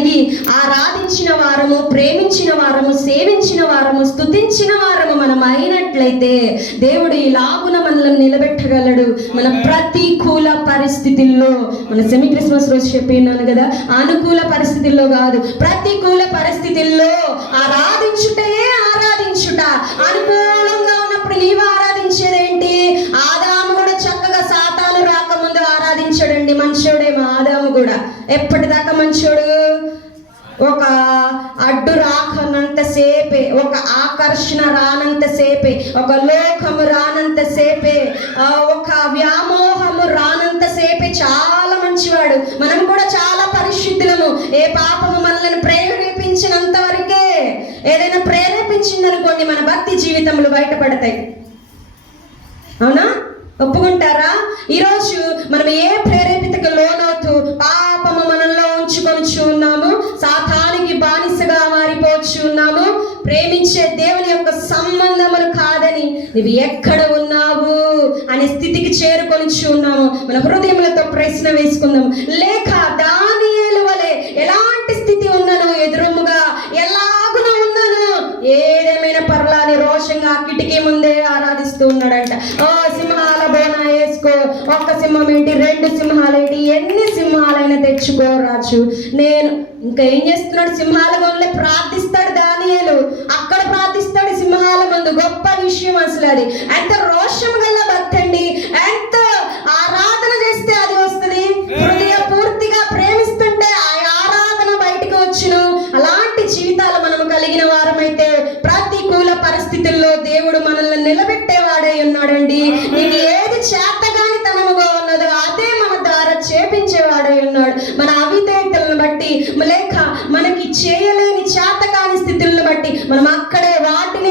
కలిగి ఆరాధించిన వారము, ప్రేమించిన వారము, సేవించిన వారము, స్తుతించిన వారము మనం అయినట్లయితే దేవుడు ఇలాగున మనల్ని నిలబెట్టగలడు. మన ప్రతికూల పరిస్థితుల్లో, మన సెమీ క్రిస్మస్ రోజు చెప్పినాను కదా, అనుకూల పరిస్థితుల్లో కాదు, ప్రతికూల పరిస్థితుల్లో ఆరాధించుటయే ఆరాధించుట. అనుకూలంగా ఉన్నప్పుడు నీవు ఆరాధించేదేంటి? ఆదాము కూడా చక్కగా సాతాను రాకముందు ఆరాధించాడండి. మంచోడేమో ఆదాము కూడా. ఎప్పటిదాకా మంచోడు? ఒక అడ్డు రాకనంత సేపే, ఒక ఆకర్షణ రానంత సేపే, ఒక లోకము రానంత సేపే, ఒక వ్యామోహము రానంత సేపే చాలా మంచివాడు. మనం కూడా చాలా పరిశుద్ధులము. ఏ పాపము మనల్ని ప్రేరేపించినంత వరకే. ఏదైనా ప్రేరేపించిందనుకోండి, మన భక్తి జీవితములు బయటపడతాయి. అవునా? ఒప్పుకుంటారా? ఈరోజు మనం ఏ ప్రేరేపితకు లోనవుతూ పాపము మనల్లో ఉంచుకొని ఉన్నాము, సాతానికి బానిసగా మారిపోవచ్చు ఉన్నాము, ప్రేమించే దేవుని యొక్క సంబంధములు కాదని నువ్వు ఎక్కడ ఉన్నావు అనే స్థితికి చేరుకొని ఉన్నాము. మన హృదయములతో ప్రశ్న వేసుకుందాం. లేక దానియేలు వలె ఎలాంటి స్థితి ఉన్నాను, ఎదురుముగా ఎలాగున ఉన్నాను, ఏదేమైనా పర్లాని రోషంగా కిటికీ ముందే ఆరాధిస్తూ ఉన్నాడంట. సింహాల బోనా వేసుకో, ఒక్క సింహం ఏంటి, 2 సింహాలు ఏంటి, ఎన్ని సింహాలైనా తెచ్చుకో రాజు. నేను ఇంకా ఏం చేస్తున్నాడు? సింహాల గొల్లే ప్రార్థిస్తాడు దానియేలు. అక్కడ ప్రార్థిస్తాడు సింహాల ముందు. గొప్ప విషయం అసలు అది. ఎంత రోషం గల భక్తి అండి. ఎంత ఆరాధన చేస్తే అది వస్తుంది. హృదయ పూర్తిగా ప్రేమిస్తుంటే ఆ ఆరాధన బయటకు వచ్చును. అలాంటి జీవితాలు మనం కలిగిన వారమైతే ప్రతికూల పరిస్థితుల్లో దేవుడు మనల్ని నిలబెట్టేవాడై ఉన్నాడండి. నీకు ఏది చేతగాని తనముగా ఉన్నదో అదే మన ద్వారా చేపించేవాడై ఉన్నాడు. మన అవిధేయతలను బట్టి, లేక మనకి చేయలేని చేతకాని స్థితులను బట్టి మనం అక్కడే వాటిని